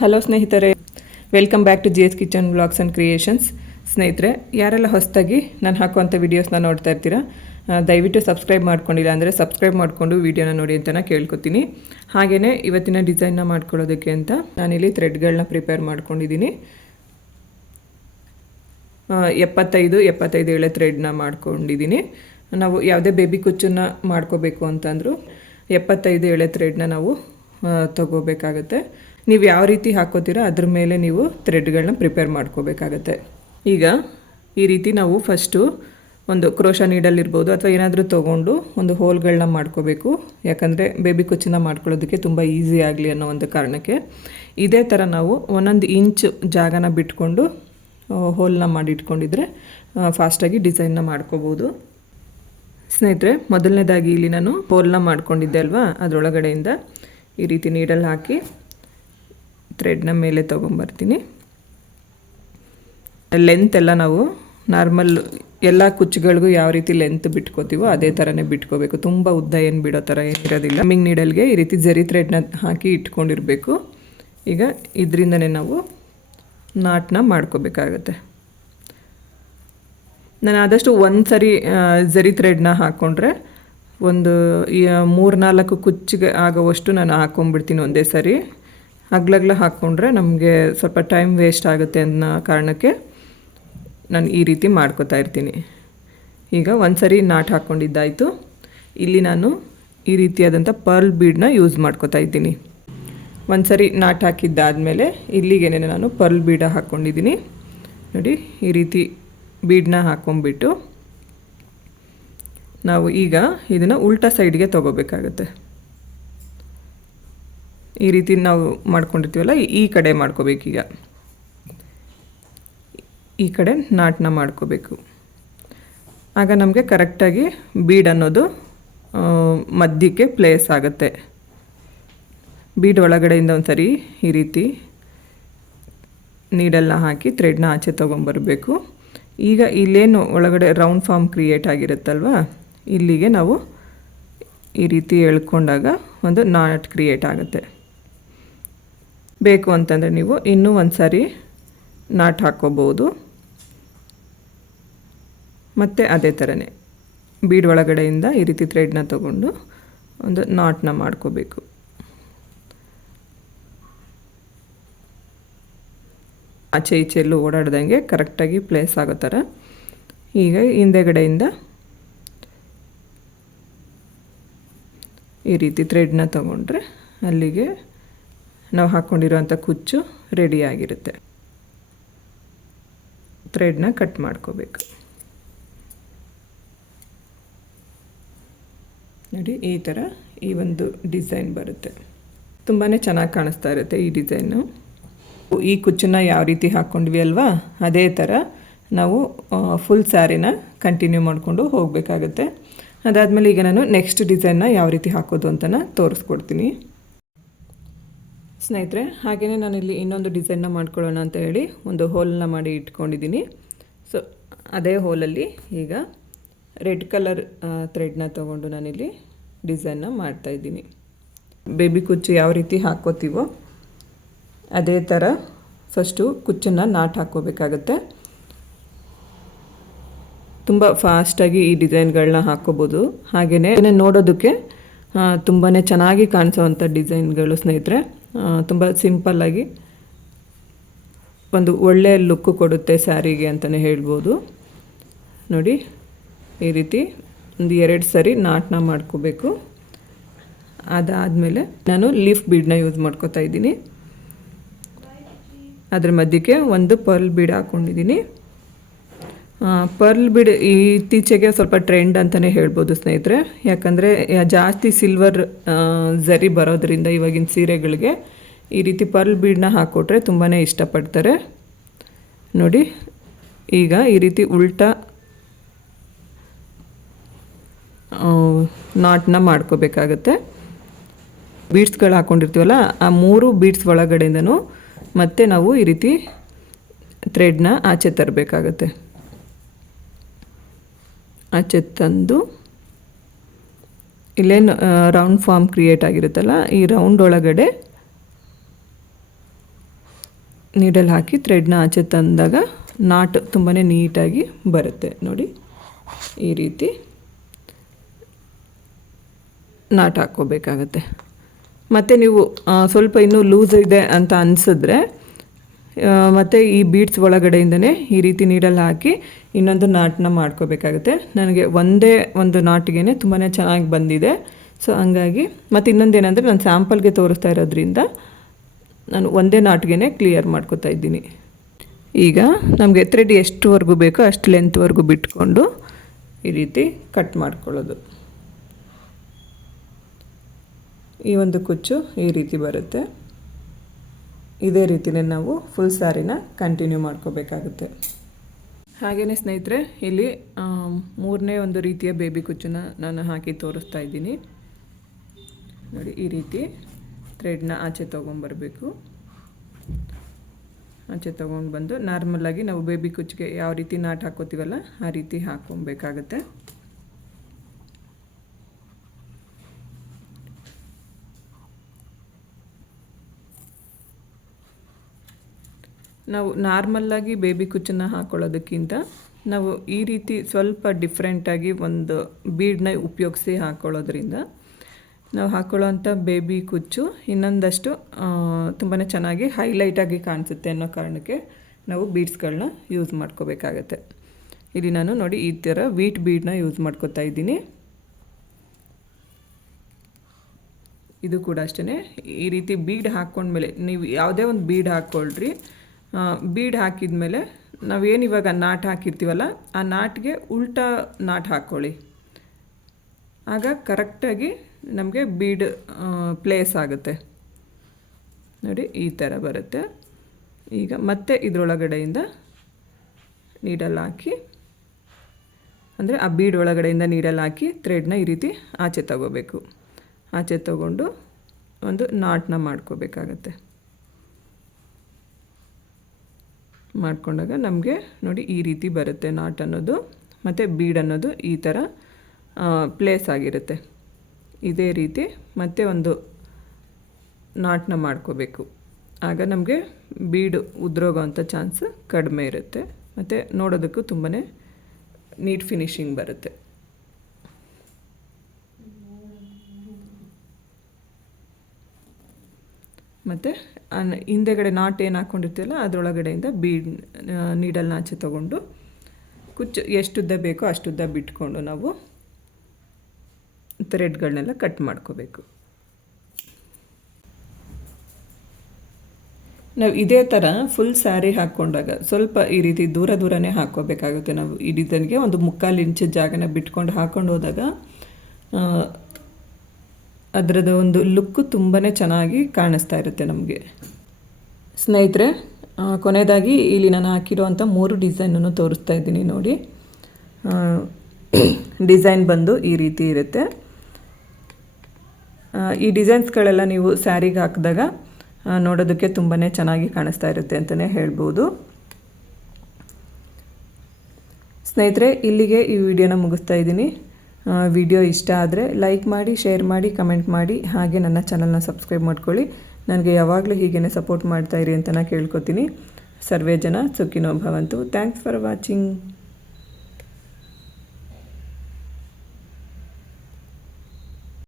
Hello ಸ್ನೇಹಿತರೆ, welcome back to G S kitchen blogs and creations. ಸ್ನೇಹಿತರೆ, ಯಾರೆಲ್ಲ ಹೊಸದಾಗಿ ನಾನು ಹಾಕುವಂಥ ವೀಡಿಯೋಸ್ನ ನೋಡ್ತಾ ಇರ್ತೀರಾ ದಯವಿಟ್ಟು ಸಬ್ಸ್ಕ್ರೈಬ್ ಮಾಡ್ಕೊಂಡಿಲ್ಲ ಅಂದರೆ ಸಬ್ಸ್ಕ್ರೈಬ್ ಮಾಡಿಕೊಂಡು ವೀಡಿಯೋನ ನೋಡಿ ಅಂತ ಕೇಳ್ಕೊತೀನಿ. ಹಾಗೆಯೇ ಇವತ್ತಿನ ಡಿಸೈನ್ನ ಮಾಡ್ಕೊಳ್ಳೋದಕ್ಕೆ ಅಂತ ನಾನಿಲ್ಲಿ ಥ್ರೆಡ್ಗಳನ್ನ ಪ್ರಿಪೇರ್ ಮಾಡ್ಕೊಂಡಿದ್ದೀನಿ. ಎಪ್ಪತ್ತೈದು ಎಪ್ಪತ್ತೈದು ಎಳೆ ಥ್ರೆಡ್ನ ಮಾಡ್ಕೊಂಡಿದ್ದೀನಿ. ನಾವು ಯಾವುದೇ ಬೇಬಿ ಕುಚ್ಚನ್ನ ಮಾಡ್ಕೋಬೇಕು ಅಂತಂದರೂ ಎಪ್ಪತ್ತೈದು ಎಳೆ ಥ್ರೆಡ್ನ ನಾವು ತಗೋಬೇಕಾಗತ್ತೆ. ನೀವು ಯಾವ ರೀತಿ ಹಾಕೋತೀರೋ ಅದ್ರ ಮೇಲೆ ನೀವು ಥ್ರೆಡ್ಗಳನ್ನ ಪ್ರಿಪೇರ್ ಮಾಡ್ಕೋಬೇಕಾಗತ್ತೆ. ಈಗ ಈ ರೀತಿ ನಾವು ಫಸ್ಟು ಒಂದು ಕ್ರೋಶ ನೀಡಲ್ಲಿರ್ಬೋದು ಅಥವಾ ಏನಾದರೂ ತೊಗೊಂಡು ಒಂದು ಹೋಲ್ಗಳನ್ನ ಮಾಡ್ಕೋಬೇಕು. ಯಾಕಂದರೆ ಬೇಬಿ ಕುಚ್ಚಿನ ಮಾಡ್ಕೊಳ್ಳೋದಕ್ಕೆ ತುಂಬ ಈಸಿ ಆಗಲಿ ಅನ್ನೋ ಒಂದು ಕಾರಣಕ್ಕೆ. ಇದೇ ಥರ ನಾವು ಒಂದೊಂದು ಇಂಚ್ ಜಾಗನ ಬಿಟ್ಕೊಂಡು ಹೋಲ್ನ ಮಾಡಿಟ್ಕೊಂಡಿದ್ರೆ ಫಾಸ್ಟಾಗಿ ಡಿಸೈನ್ನ ಮಾಡ್ಕೋಬೋದು. ಸ್ನೇಹಿತರೆ, ಮೊದಲನೇದಾಗಿ ಇಲ್ಲಿ ನಾನು ಹೋಲ್ನ ಮಾಡ್ಕೊಂಡಿದ್ದೆ ಅಲ್ವಾ? ಅದರೊಳಗಡೆಯಿಂದ ಈ ರೀತಿ ನೀಡಲ್ಲಿ ಹಾಕಿ ಥ್ರೆಡ್ನ ಮೇಲೆ ತೊಗೊಂಬರ್ತೀನಿ. ಲೆಂತ್ ಎಲ್ಲ ನಾವು ನಾರ್ಮಲ್ ಎಲ್ಲ ಕುಚ್ಚುಗಳಿಗೂ ಯಾವ ರೀತಿ ಲೆಂತ್ ಬಿಟ್ಕೋತೀವೋ ಅದೇ ಥರನೇ ಬಿಟ್ಕೋಬೇಕು. ತುಂಬ ಉದ್ದ ಏನು ಬಿಡೋ ಥರ ಏನಿರೋದಿಲ್ಲ ಮಿಂಗ್ ನೀಡಲ್ಗೆ ಈ ರೀತಿ ಜರಿ ಥ್ರೆಡ್ನ ಹಾಕಿ ಇಟ್ಕೊಂಡಿರಬೇಕು. ಈಗ ಇದರಿಂದನೇ ನಾವು ನಾಟ್ನ ಮಾಡ್ಕೋಬೇಕಾಗತ್ತೆ. ನಾನು ಆದಷ್ಟು ಒಂದು ಸರಿ ಜರಿ ಥ್ರೆಡ್ನ ಹಾಕ್ಕೊಂಡ್ರೆ ಒಂದು ಮೂರ್ನಾಲ್ಕು ಕುಚ್ಚಿಗೆ ಆಗೋವಷ್ಟು ನಾನು ಹಾಕ್ಕೊಂಡ್ಬಿಡ್ತೀನಿ ಒಂದೇ ಸರಿ. ಅಗ್ಲಗ್ಲ ಹಾಕ್ಕೊಂಡ್ರೆ ನಮಗೆ ಸ್ವಲ್ಪ ಟೈಮ್ ವೇಸ್ಟ್ ಆಗುತ್ತೆ ಅನ್ನೋ ಕಾರಣಕ್ಕೆ ನಾನು ಈ ರೀತಿ ಮಾಡ್ಕೋತಾ ಇರ್ತೀನಿ. ಈಗ ಒಂದು ಸರಿ ನಾಟ್ ಹಾಕ್ಕೊಂಡಿದ್ದಾಯಿತು ಇಲ್ಲಿ ನಾನು ಈ ರೀತಿಯಾದಂಥ ಪರ್ಲ್ ಬೀಡನ್ನ ಯೂಸ್ ಮಾಡ್ಕೋತಾ ಇದ್ದೀನಿ. ಒಂದು ಸರಿ ನಾಟ್ ಹಾಕಿದ್ದಾದಮೇಲೆ ಇಲ್ಲಿಗೇನೆ ನಾನು ಪರ್ಲ್ ಬೀಡ ಹಾಕ್ಕೊಂಡಿದ್ದೀನಿ ನೋಡಿ, ಈ ರೀತಿ ಬೀಡನ್ನ ಹಾಕ್ಕೊಂಬಿಟ್ಟು ನಾವು ಈಗ ಇದನ್ನು ಉಲ್ಟಾ ಸೈಡ್ಗೆ ತೊಗೋಬೇಕಾಗತ್ತೆ. ಈ ರೀತಿ ನಾವು ಮಾಡ್ಕೊಂಡಿರ್ತೀವಲ್ಲ, ಈ ಕಡೆ ಮಾಡ್ಕೋಬೇಕೀಗ ಈ ಕಡೆ ನಾಟನ್ನ ಮಾಡ್ಕೋಬೇಕು. ಆಗ ನಮಗೆ ಕರೆಕ್ಟಾಗಿ ಬೀಡ್ ಅನ್ನೋದು ಮಧ್ಯಕ್ಕೆ ಪ್ಲೇಸ್ ಆಗುತ್ತೆ. ಬೀಡ್ ಒಳಗಡೆಯಿಂದ ಒಂದು ಸರಿ ಈ ರೀತಿ ನೀಡೆಲ್ಲ ಹಾಕಿ ಥ್ರೆಡ್ನ ಆಚೆ ತೊಗೊಂಬರಬೇಕು. ಈಗ ಇಲ್ಲೇನು ಒಳಗಡೆ ರೌಂಡ್ ಫಾರ್ಮ್ ಕ್ರಿಯೇಟ್ ಆಗಿರುತ್ತಲ್ವ, ಇಲ್ಲಿಗೆ ನಾವು ಈ ರೀತಿ ಎಳ್ಕೊಂಡಾಗ ಒಂದು ನಾಟ್ ಕ್ರಿಯೇಟ್ ಆಗುತ್ತೆ. ಬೇಕು ಅಂತಂದರೆ ನೀವು ಇನ್ನೂ ಒಂದು ಸಾರಿ ನಾಟ್ ಹಾಕ್ಕೋಬೋದು. ಮತ್ತು ಅದೇ ಥರನೇ ಬೀಡ್ ಒಳಗಡೆಯಿಂದ ಈ ರೀತಿ ಥ್ರೆಡ್ನ ತಗೊಂಡು ಒಂದು ನಾಟ್ನ ಮಾಡ್ಕೋಬೇಕು. ಆಚೆ ಈಚೆ ಎಲ್ಲೂ ಓಡಾಡ್ದಂಗೆ ಕರೆಕ್ಟಾಗಿ ಪ್ಲೇಸ್ ಆಗೋ ಥರ ಈಗ ಹಿಂದೆಗಡೆಯಿಂದ ಈ ರೀತಿ ಥ್ರೆಡ್ನ ತಗೊಂಡ್ರೆ ಅಲ್ಲಿಗೆ ನಾವು ಹಾಕ್ಕೊಂಡಿರೋಂಥ ಕುಚ್ಚು ರೆಡಿಯಾಗಿರುತ್ತೆ ಥ್ರೆಡ್ನ ಕಟ್ ಮಾಡ್ಕೋಬೇಕು. ನೋಡಿ, ಈ ಥರ ಈ ಒಂದು ಡಿಸೈನ್ ಬರುತ್ತೆ. ತುಂಬಾ ಚೆನ್ನಾಗಿ ಕಾಣಿಸ್ತಾ ಇರುತ್ತೆ ಈ ಡಿಸೈನು ಈ ಕುಚ್ಚನ್ನ ಯಾವ ರೀತಿ ಹಾಕ್ಕೊಂಡ್ವಿ ಅಲ್ವಾ? ಅದೇ ಥರ ನಾವು ಫುಲ್ ಸ್ಯಾರಿನ ಕಂಟಿನ್ಯೂ ಮಾಡಿಕೊಂಡು ಹೋಗಬೇಕಾಗುತ್ತೆ. ಅದಾದಮೇಲೆ ಈಗ ನಾನು ನೆಕ್ಸ್ಟ್ ಡಿಸೈನ್ನ ಯಾವ ರೀತಿ ಹಾಕೋದು ಅಂತನ ತೋರಿಸ್ಕೊಡ್ತೀನಿ. ಸ್ನೇಹಿತರೆ ಹಾಗೆಯೇ ನಾನಿಲ್ಲಿ ಇನ್ನೊಂದು ಡಿಸೈನ್ನ ಮಾಡ್ಕೊಳ್ಳೋಣ ಅಂತ ಹೇಳಿ ಒಂದು ಹೋಲನ್ನ ಮಾಡಿ ಇಟ್ಕೊಂಡಿದ್ದೀನಿ. ಸೊ ಅದೇ ಹೋಲಲ್ಲಿ ಈಗ ರೆಡ್ ಕಲರ್ ಥ್ರೆಡ್ನ ತೊಗೊಂಡು ನಾನಿಲ್ಲಿ ಡಿಸೈನ್ನ ಮಾಡ್ತಾಯಿದ್ದೀನಿ ಬೇಬಿ ಕುಚ್ಚು ಯಾವ ರೀತಿ ಹಾಕ್ಕೋತೀವೋ ಅದೇ ಥರ ಫಸ್ಟು ಕುಚ್ಚನ್ನು ನಾಟ್ ಹಾಕ್ಕೋಬೇಕಾಗತ್ತೆ. ತುಂಬ ಫಾಸ್ಟಾಗಿ ಈ ಡಿಸೈನ್ಗಳನ್ನ ಹಾಕ್ಕೋಬೋದು. ಹಾಗೆಯೇ ನೋಡೋದಕ್ಕೆ ತುಂಬಾ ಚೆನ್ನಾಗಿ ಕಾಣಿಸೋವಂಥ ಡಿಸೈನ್ಗಳು ಸ್ನೇಹಿತರೆ. ತುಂಬ ಸಿಂಪಲ್ಲಾಗಿ ಒಂದು ಒಳ್ಳೆಯ ಲುಕ್ಕು ಕೊಡುತ್ತೆ ಸ್ಯಾರಿಗೆ ಅಂತಲೇ ಹೇಳ್ಬೋದು. ನೋಡಿ, ಈ ರೀತಿ ಒಂದು ಎರಡು ಸರಿ ನಾಟನ ಮಾಡ್ಕೋಬೇಕು. ಅದಾದಮೇಲೆ ನಾನು ಲೀಫ್ ಬೀಡನ್ನ ಯೂಸ್ ಮಾಡ್ಕೋತಾ ಇದ್ದೀನಿ. ಅದ್ರ ಮಧ್ಯಕ್ಕೆ ಒಂದು ಪರ್ಲ್ ಬೀಡ್ ಹಾಕ್ಕೊಂಡಿದ್ದೀನಿ ಪರ್ಲ್ ಬಿಡ್ ಇತ್ತೀಚೆಗೆ ಸ್ವಲ್ಪ ಟ್ರೆಂಡ್ ಅಂತಲೇ ಹೇಳ್ಬೋದು ಸ್ನೇಹಿತರೆ. ಯಾಕಂದರೆ ಜಾಸ್ತಿ ಸಿಲ್ವರ್ ಝರಿ ಬರೋದರಿಂದ ಇವಾಗಿನ ಸೀರೆಗಳಿಗೆ ಈ ರೀತಿ ಪರ್ಲ್ ಬೀಡನ್ನ ಹಾಕ್ಕೊಟ್ರೆ ತುಂಬಾ ಇಷ್ಟಪಡ್ತಾರೆ. ನೋಡಿ, ಈಗ ಈ ರೀತಿ ಉಲ್ಟಾ ನಾಟನ್ನ ಮಾಡ್ಕೋಬೇಕಾಗತ್ತೆ. ಬೀಡ್ಸ್ಗಳು ಹಾಕ್ಕೊಂಡಿರ್ತೀವಲ್ಲ ಆ ಮೂರು ಬೀಡ್ಸ್ ಒಳಗಡೆಯಿಂದನೂ ಮತ್ತೆ ನಾವು ಈ ರೀತಿ ಥ್ರೆಡ್ನ ಆಚೆ ತರಬೇಕಾಗತ್ತೆ. ಆಚೆ ತಂದು ಇಲ್ಲೇನು ರೌಂಡ್ ಫಾರ್ಮ್ ಕ್ರಿಯೇಟ್ ಆಗಿರುತ್ತಲ್ಲ, ಈ ರೌಂಡ್ ಒಳಗಡೆ ನೀಡಲ್ ಹಾಕಿ ಥ್ರೆಡ್ನ ಆಚೆ ತಂದಾಗ ನಾಟ್ ತುಂಬಾ ನೀಟಾಗಿ ಬರುತ್ತೆ. ನೋಡಿ, ಈ ರೀತಿ ನಾಟ್ ಹಾಕ್ಕೋಬೇಕಾಗತ್ತೆ. ಮತ್ತು ನೀವು ಸ್ವಲ್ಪ ಇನ್ನೂ ಲೂಸ್ ಇದೆ ಅಂತ ಅನಿಸಿದ್ರೆ ಮತ್ತು ಈ ಬೀಡ್ಸ್ ಒಳಗಡೆಯಿಂದನೇ ಈ ರೀತಿ ನೀಡಲ್ಲಿ ಹಾಕಿ ಇನ್ನೊಂದು ನಾಟನ್ನ ಮಾಡ್ಕೋಬೇಕಾಗುತ್ತೆ. ನನಗೆ ಒಂದೇ ಒಂದು ನಾಟಿಗೆ ತುಂಬಾ ಚೆನ್ನಾಗಿ ಬಂದಿದೆ. ಸೊ ಹಂಗಾಗಿ ಮತ್ತು ಇನ್ನೊಂದೇನೆಂದರೆ ನಾನು ಸ್ಯಾಂಪಲ್ಗೆ ತೋರಿಸ್ತಾ ಇರೋದ್ರಿಂದ ನಾನು ಒಂದೇ ನಾಟಿಗೆ ಕ್ಲಿಯರ್ ಮಾಡ್ಕೋತಾ ಇದ್ದೀನಿ. ಈಗ ನಮಗೆ ಥ್ರೆಡ್ ಎಷ್ಟುವರೆಗೂ ಬೇಕೋ ಅಷ್ಟು ಲೆಂತ್ವರೆಗೂ ಬಿಟ್ಕೊಂಡು ಈ ರೀತಿ ಕಟ್ ಮಾಡ್ಕೊಳ್ಳೋದು. ಈ ಒಂದು ಕುಚ್ಚು ಈ ರೀತಿ ಬರುತ್ತೆ. ಇದೇ ರೀತಿಯೇ ನಾವು ಫುಲ್ ಸ್ಯಾರಿನ ಕಂಟಿನ್ಯೂ ಮಾಡ್ಕೋಬೇಕಾಗುತ್ತೆ. ಹಾಗೆಯೇ ಸ್ನೇಹಿತರೆ, ಇಲ್ಲಿ ಮೂರನೇ ಒಂದು ರೀತಿಯ ಬೇಬಿ ಕುಚ್ಚನ್ನ ನಾನು ಹಾಕಿ ತೋರಿಸ್ತಾ ಇದ್ದೀನಿ. ನೋಡಿ, ಈ ರೀತಿ ಥ್ರೆಡ್ನ ಆಚೆ ತೊಗೊಂಬರಬೇಕು. ಆಚೆ ತೊಗೊಂಡು ಬಂದು ನಾರ್ಮಲಾಗಿ ನಾವು ಬೇಬಿ ಕುಚ್ಚಿಗೆ ಯಾವ ರೀತಿ ನಾಟ್ ಹಾಕೋತೀವಲ್ಲ, ಆ ರೀತಿ ಹಾಕ್ಕೊಬೇಕಾಗತ್ತೆ. ನಾವು ನಾರ್ಮಲ್ಲಾಗಿ ಬೇಬಿ ಕುಚ್ಚನ್ನು ಹಾಕೊಳ್ಳೋದಕ್ಕಿಂತ ನಾವು ಈ ರೀತಿ ಸ್ವಲ್ಪ ಡಿಫ್ರೆಂಟಾಗಿ ಒಂದು ಬೀಡನ್ನ ಉಪಯೋಗಿಸಿ ಹಾಕೊಳ್ಳೋದ್ರಿಂದ ನಾವು ಹಾಕೊಳ್ಳೋವಂಥ ಬೇಬಿ ಕುಚ್ಚು ಇನ್ನೊಂದಷ್ಟು ತುಂಬಾ ಚೆನ್ನಾಗಿ ಹೈಲೈಟಾಗಿ ಕಾಣಿಸುತ್ತೆ ಅನ್ನೋ ಕಾರಣಕ್ಕೆ ನಾವು ಬೀಡ್ಸ್ಗಳನ್ನ ಯೂಸ್ ಮಾಡ್ಕೋಬೇಕಾಗತ್ತೆ. ಇಲ್ಲಿ ನಾನು ನೋಡಿ ಈ ಥರ ವೀಟ್ ಬೀಡನ್ನ ಯೂಸ್ ಮಾಡ್ಕೋತಾ ಇದ್ದೀನಿ. ಇದು ಕೂಡ ಅಷ್ಟೇ ಈ ರೀತಿ ಬೀಡ್ ಹಾಕ್ಕೊಂಡ್ಮೇಲೆ ನೀವು ಯಾವುದೇ ಒಂದು ಬೀಡ್ ಹಾಕ್ಕೊಳ್ರಿ ಬೀಡ್ ಹಾಕಿದ ಮೇಲೆ ನಾವೇನು ಇವಾಗ ನಾಟ್ ಹಾಕಿರ್ತೀವಲ್ಲ, ಆ ನಾಟ್ಗೆ ಉಲ್ಟಾ ನಾಟ್ ಹಾಕ್ಕೊಳ್ಳಿ ಆಗ ಕರೆಕ್ಟಾಗಿ ನಮಗೆ ಬೀಡ್ ಪ್ಲೇಸ್ ಆಗುತ್ತೆ. ನೋಡಿ, ಈ ಥರ ಬರುತ್ತೆ. ಈಗ ಮತ್ತೆ ಇದರೊಳಗಡೆಯಿಂದ ನೀಡಲ್ ಹಾಕಿ, ಅಂದರೆ ಆ ಬೀಡ್ ಒಳಗಡೆಯಿಂದ ನೀಡಲ್ಲಿ ಹಾಕಿ ಥ್ರೆಡ್ನ ಈ ರೀತಿ ಆಚೆ ತಗೋಬೇಕು. ಆಚೆ ತಗೊಂಡು ಒಂದು ನಾಟನ್ನ ಮಾಡ್ಕೋಬೇಕಾಗತ್ತೆ. ಮಾಡ್ಕೊಂಡಾಗ ನಮಗೆ ನೋಡಿ ಈ ರೀತಿ ಬರುತ್ತೆ ನಾಟ್ ಅನ್ನೋದು, ಮತ್ತು ಬೀಡ್ ಅನ್ನೋದು ಈ ಥರ ಪ್ಲೇಸ್ ಆಗಿರುತ್ತೆ. ಇದೇ ರೀತಿ ಮತ್ತೆ ಒಂದು ನಾಟ್ನ ಮಾಡ್ಕೋಬೇಕು. ಆಗ ನಮಗೆ ಬೀಡು ಉದ್ರೋಗೋವಂಥ ಚಾನ್ಸ್ ಕಡಿಮೆ ಇರುತ್ತೆ. ಮತ್ತು ನೋಡೋದಕ್ಕೂ ತುಂಬಾ ನೀಟ್ ಫಿನಿಶಿಂಗ್ ಬರುತ್ತೆ. ಮತ್ತು ಹಿಂದೆಗಡೆ ನಾಟ್ ಏನು ಹಾಕ್ಕೊಂಡಿರ್ತೀವಲ್ಲ ಅದರೊಳಗಡೆಯಿಂದ ಬೀಡ್ ನೀಡಲ್ ನಾಚೆ ತೊಗೊಂಡು ಕುಚ್ಚು, ಎಷ್ಟುದ್ದ ಬೇಕೋ ಅಷ್ಟುದ್ದ ಬಿಟ್ಕೊಂಡು ನಾವು ಥ್ರೆಡ್ಗಳನ್ನೆಲ್ಲ ಕಟ್ ಮಾಡ್ಕೋಬೇಕು. ನಾವು ಇದೇ ಥರ ಫುಲ್ ಸ್ಯಾರಿ ಹಾಕ್ಕೊಂಡಾಗ ಸ್ವಲ್ಪ ಈ ರೀತಿ ದೂರ ದೂರನೇ ಹಾಕ್ಕೋಬೇಕಾಗುತ್ತೆ. ನಾವು ಇಡೀ ಒಂದು ಮುಕ್ಕಾಲು ಇಂಚು ಜಾಗನ ಬಿಟ್ಕೊಂಡು ಹಾಕ್ಕೊಂಡು ಹೋದಾಗ ಅದರದ ಒಂದು ಲುಕ್ಕು ತುಂಬಾ ಚೆನ್ನಾಗಿ ಕಾಣಿಸ್ತಾ ಇರುತ್ತೆ ನಮಗೆ. ಸ್ನೇಹಿತರೆ ಕೊನೆಯದಾಗಿ ಇಲ್ಲಿ ನಾನು ಹಾಕಿರೋವಂಥ ಮೂರು ಡಿಸೈನನ್ನು ತೋರಿಸ್ತಾ ಇದ್ದೀನಿ ನೋಡಿ. ಡಿಸೈನ್ ಬಂದು ಈ ರೀತಿ ಇರುತ್ತೆ. ಈ ಡಿಸೈನ್ಸ್ಗಳೆಲ್ಲ ನೀವು ಸ್ಯಾರಿಗೆ ಹಾಕಿದಾಗ ನೋಡೋದಕ್ಕೆ ತುಂಬಾ ಚೆನ್ನಾಗಿ ಕಾಣಿಸ್ತಾ ಇರುತ್ತೆ ಅಂತಲೇ ಹೇಳ್ಬೋದು. ಸ್ನೇಹಿತರೆ, ಇಲ್ಲಿಗೆ ಈ ವಿಡಿಯೋನ ಮುಗಿಸ್ತಾ ಇದ್ದೀನಿ. ವಿಡಿಯೋ ಇಷ್ಟ ಆದರೆ ಲೈಕ್ ಮಾಡಿ ಶೇರ್ ಮಾಡಿ ಕಮೆಂಟ್ ಮಾಡಿ, ಹಾಗೆ ನನ್ನ ಚಾನಲ್ನ ಸಬ್ಸ್ಕ್ರೈಬ್ ಮಾಡ್ಕೊಳ್ಳಿ. ನನಗೆ ಯಾವಾಗಲೂ ಹೀಗೇ ಸಪೋರ್ಟ್ ಮಾಡ್ತಾಯಿರಿ ಅಂತ ನಾನು ಕೇಳ್ಕೊತೀನಿ. ಸರ್ವೇ ಜನ ಸುಖಿನೋ ಭವಂತು. Thanks for watching